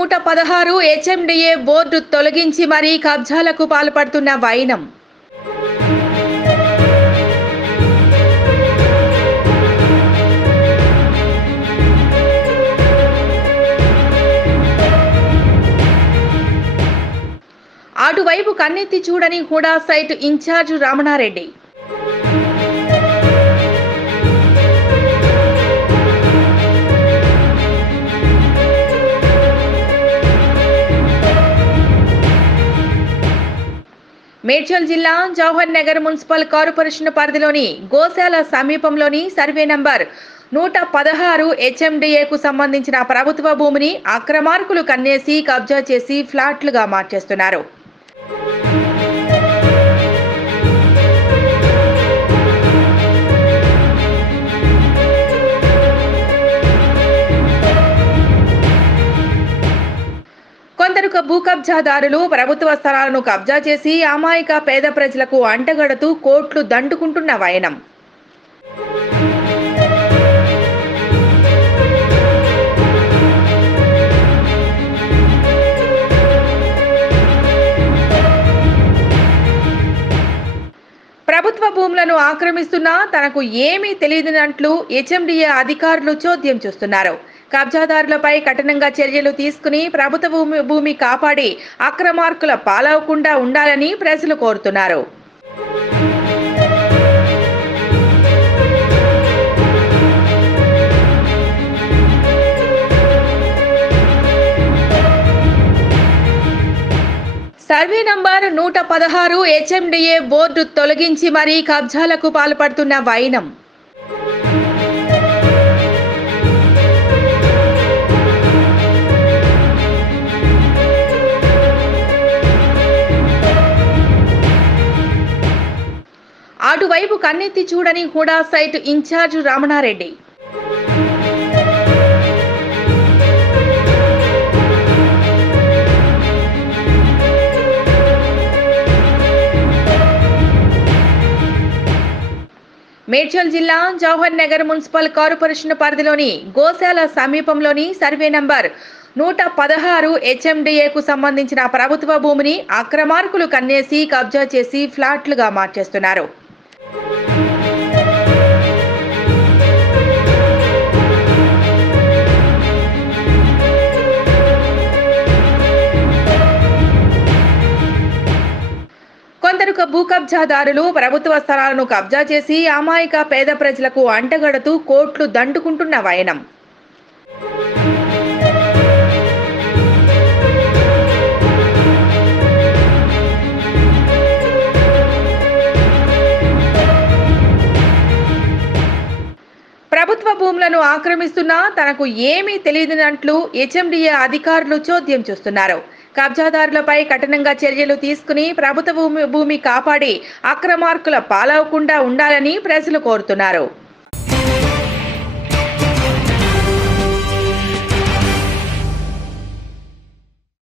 116 HMDA board తొలగించి మరీ కబ్జాలకు పాల్పడుతున్న వైనం. అటువైపు కన్నెత్తి చూడని హుడా సైట్ ఇన్ఛార్జ్ రమణారెడ్డి. మేడ్చల్ జిల్లా జవహర్ నగర్ మున్సిపల్ కార్పొరేషన్ పరిధిలోని గోశాల సమీపంలోని సర్వే నంబర్ 116 హెచ్ఎండిఏకు సంబంధించిన ప్రభుత్వ భూమిని అక్రమార్కులు కన్నేసి కబ్జా చేసి ఫ్లాట్లుగా మార్చేస్తున్నారు. కొందరు భూ కబ్జాదారులు ప్రభుత్వ స్థలాలను కబ్జా చేసి అమాయక పేద ప్రజలకు అంటగడుతూ కోట్లు దండుకుంటున్న వైనం. ప్రభుత్వ భూములను ఆక్రమిస్తున్నా తనకు ఏమీ తెలియదన్నట్లు హెచ్ఎండిఏ అధికారులు చోద్యం చూస్తున్నారు. కబ్జాదారులపై కఠినంగా చర్యలు తీసుకుని ప్రభుత్వ భూమి కాపాడి అక్రమార్కుల పాలవకుండా ఉండాలని ప్రజలు కోరుతున్నారు. సర్వే నంబర్ 116 హెచ్ఎండిఏ బోర్డు తొలగించి మరీ కబ్జాలకు పాల్పడుతున్న వైనం. అటువైపు కన్నెత్తి చూడని హుడా సైట్ ఇన్ఛార్జ్ రమణారెడ్డి. మేడ్చల్ జిల్లా జవహర్ నగర్ మున్సిపల్ కార్పొరేషన్ పరిధిలోని గోశాల సమీపంలోని సర్వే నంబర్ 116 హెచ్ఎండిఏకు సంబంధించిన ప్రభుత్వ భూమిని అక్రమార్కులు కన్నేసి కబ్జా చేసి ఫ్లాట్లుగా మార్చేస్తున్నారు. కొందరు భూ కబ్జాదారులు ప్రభుత్వ స్థలాలను కబ్జా చేసి అమాయక పేద ప్రజలకు అంటగడుతూ కోట్లు దండుకుంటున్న వైనం. ప్రభుత్వ భూములను ఆక్రమిస్తున్నా తనకు ఏమీ తెలియదన్నట్లు హెచ్ఎండిఏ అధికారులు చోద్యం చూస్తున్నారు. కబ్జాదారులపై కఠినంగా చర్యలు తీసుకుని ప్రభుత్వ భూమి కాపాడి అక్రమార్కుల పాలవకుండా ఉండాలని ప్రజలు కోరుతున్నారు.